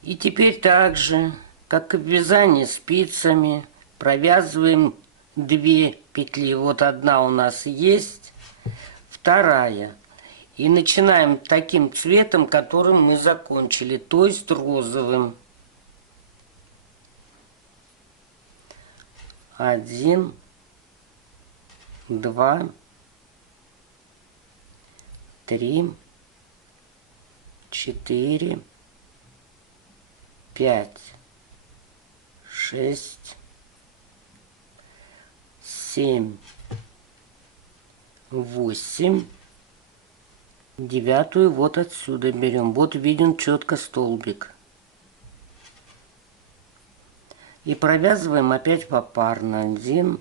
И теперь так же, как и в вязании спицами, провязываем 2 петли. Вот одна у нас есть, вторая. И начинаем таким цветом, которым мы закончили, то есть розовым. 1, 2, 3, 4, 5, 6, 7, 8, 9 вот отсюда берем. Вот виден четко столбик. И провязываем опять попарно. 1,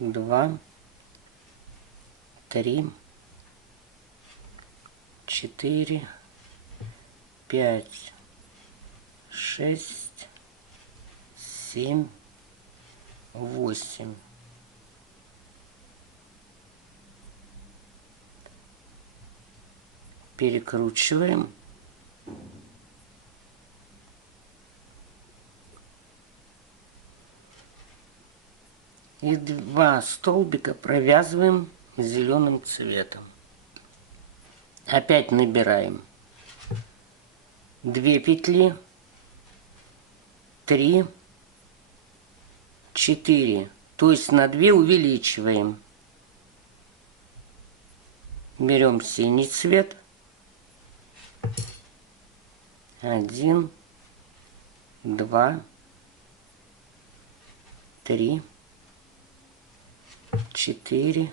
2, 3, 4, 5, 6, 7, 8. Перекручиваем. И 2 столбика провязываем зеленым цветом. Опять набираем 2 петли, 3, 4. То есть на 2 увеличиваем. Берем синий цвет. 1, 2, 3, 4,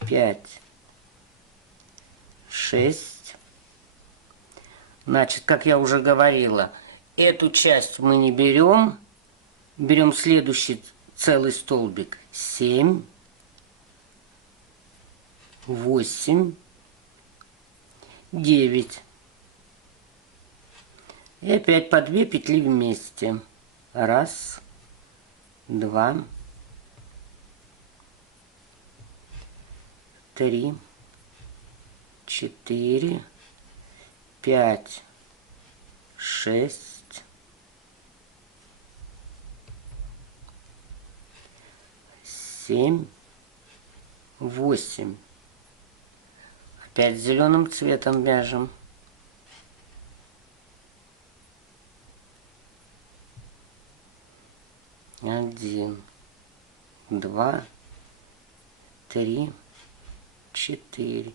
5, 6. Значит, как я уже говорила, эту часть мы не берем. Берем следующий целый столбик. 7, 8, 9. И опять по 2 петли вместе. 1, 2, 3, 4, 5, 6, 7, 8. Опять зеленым цветом вяжем. 1, 2, 3, 4.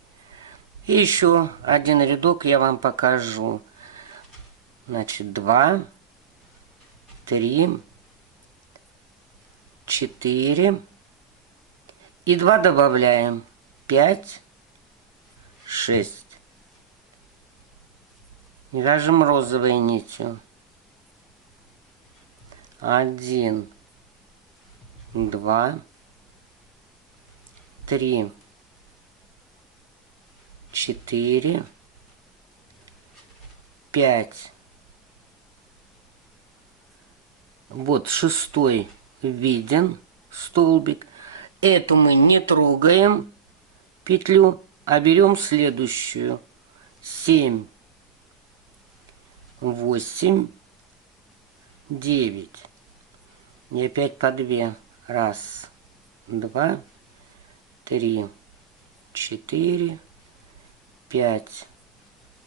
И еще один рядок я вам покажу. Значит, 2, 3, 4. И 2 добавляем. 5, 6. И вяжем розовой нитью. 1, 2, 3, 4, 5. Вот 6 виден столбик. Эту мы не трогаем петлю, а берем следующую. 7, 8, 9. И опять по 2. 1, 2, 3, 4, 5,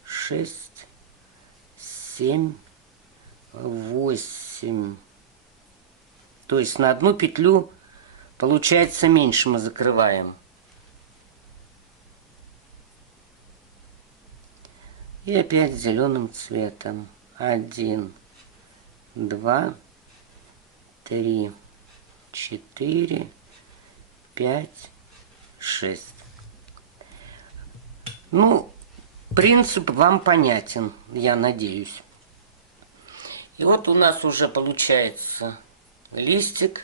6, 7, 8. То есть на одну петлю получается меньше мы закрываем. И опять зеленым цветом. 1, 2, 3, 4, 5, 6. Ну, принцип вам понятен, я надеюсь. И вот у нас уже получается листик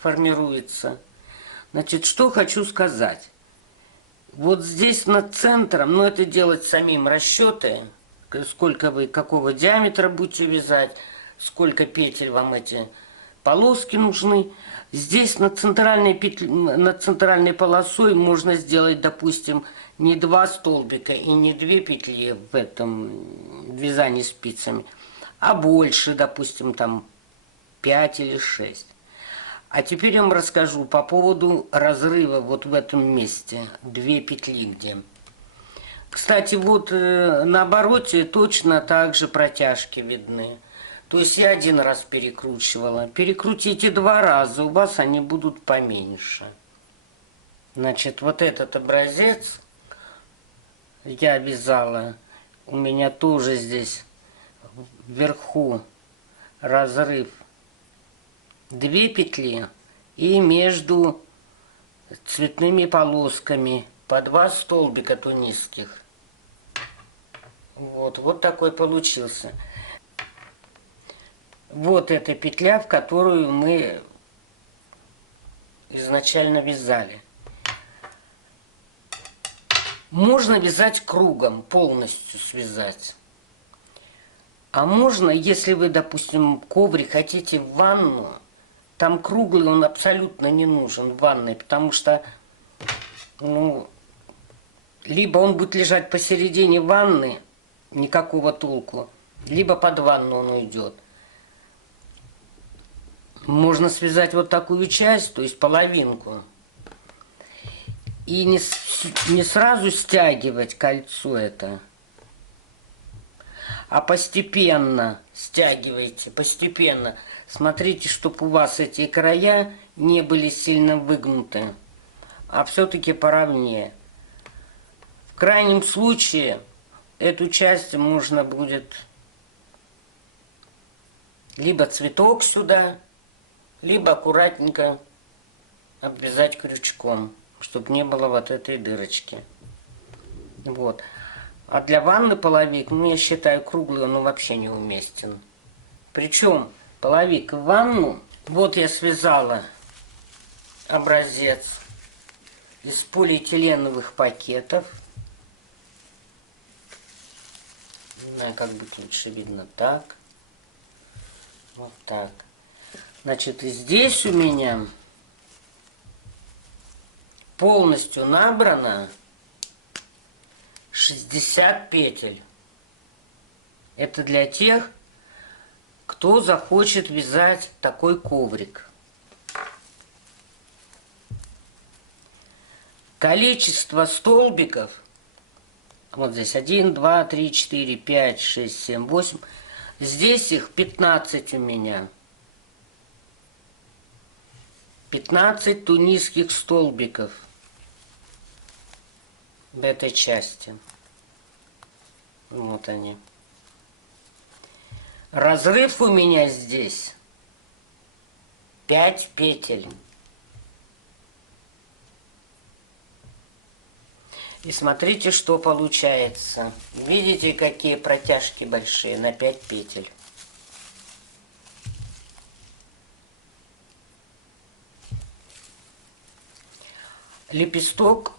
формируется. Значит, что хочу сказать. Вот здесь над центром, но это делать самим расчеты, сколько вы, какого диаметра будете вязать, сколько петель вам эти полоски нужны. Здесь над центральной полосой можно сделать, допустим, не 2 столбика и не 2 петли в этом вязании спицами, а больше, допустим, там 5 или 6. А теперь я вам расскажу по поводу разрыва вот в этом месте. 2 петли где. Кстати, вот на обороте точно так же протяжки видны. То есть я 1 раз перекручивала. Перекрутите 2 раза, у вас они будут поменьше. Значит, вот этот образец я вязала. У меня тоже здесь вверху разрыв 2 петли, и между цветными полосками по 2 столбика тунисских. Вот такой получился. Вот эта петля, в которую мы изначально вязали. Можно вязать кругом, полностью связать. А можно, если вы, допустим, коврик хотите в ванну, там круглый он абсолютно не нужен в ванной, потому что, ну, либо он будет лежать посередине ванны, никакого толку, либо под ванну он уйдет. Можно связать вот такую часть, то есть половинку, и не сразу стягивать кольцо это, а постепенно стягивайте, постепенно. Смотрите, чтобы у вас эти края не были сильно выгнуты, а все-таки поровнее. В крайнем случае эту часть можно будет либо цветок сюда, либо аккуратненько обвязать крючком, чтобы не было вот этой дырочки. Вот. А для ванны половик, ну, я считаю, круглый он вообще неуместен. Причем половик в ванну, вот я связала образец из полиэтиленовых пакетов. Не знаю, как будет лучше видно. Так. Вот так. Значит, и здесь у меня полностью набрано 60 петель. Это для тех, кто захочет вязать такой коврик. Количество столбиков, вот здесь 1, 2, 3, 4, 5, 6, 7, 8. Здесь их 15 у меня. 15 тунисских столбиков в этой части. Вот они. Разрыв у меня здесь 5 петель. И смотрите, что получается. Видите, какие протяжки большие на 5 петель. Лепесток,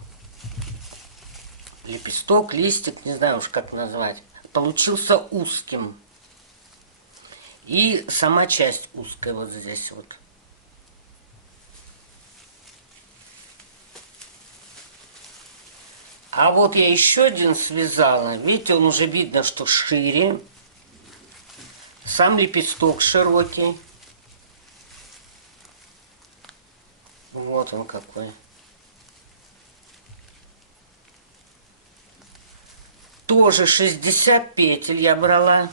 листик, не знаю уж как назвать, получился узким. И сама часть узкая вот здесь вот. А вот я еще один связала. Видите, он уже видно, что шире. Сам лепесток широкий. Вот он какой. Тоже 60 петель я брала.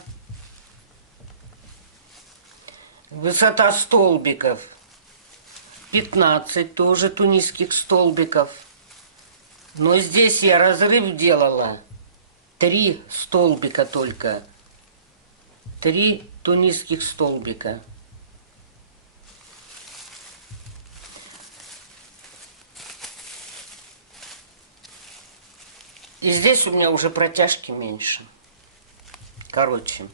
Высота столбиков 15, тоже тунисских столбиков. Но здесь я разрыв делала 3 столбика только. 3 тунисских столбика. И здесь у меня уже протяжки меньше. Короче.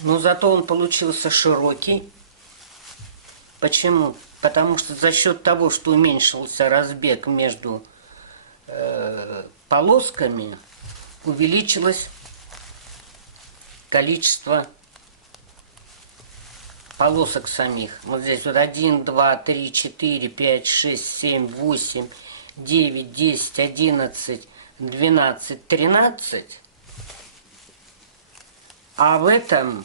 Но зато он получился широкий. Почему? Потому что за счет того, что уменьшился разбег между полосками, увеличилось количество полосок самих. Вот здесь вот 1, 2, 3, 4, 5, 6, 7, 8, 9, 10, 11, 12, 13. А в этом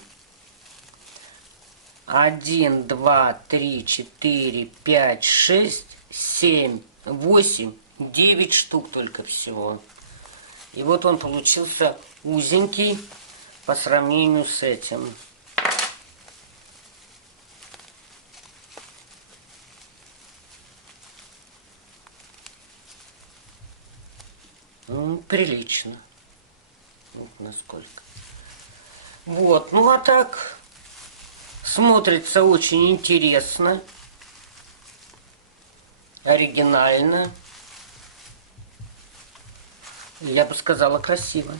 1, 2, 3, 4, 5, 6, 7, 8, 9 штук только всего. И вот он получился узенький по сравнению с этим. Прилично. Вот насколько. Вот, ну а так смотрится очень интересно. оригинально. Я бы сказала, красиво.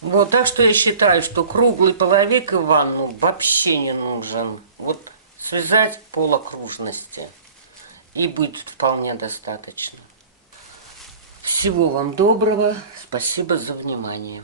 Вот, так что я считаю, что круглый половик и ванну вообще не нужен. Вот связать полокружности и будет вполне достаточно. Всего вам доброго. Спасибо за внимание.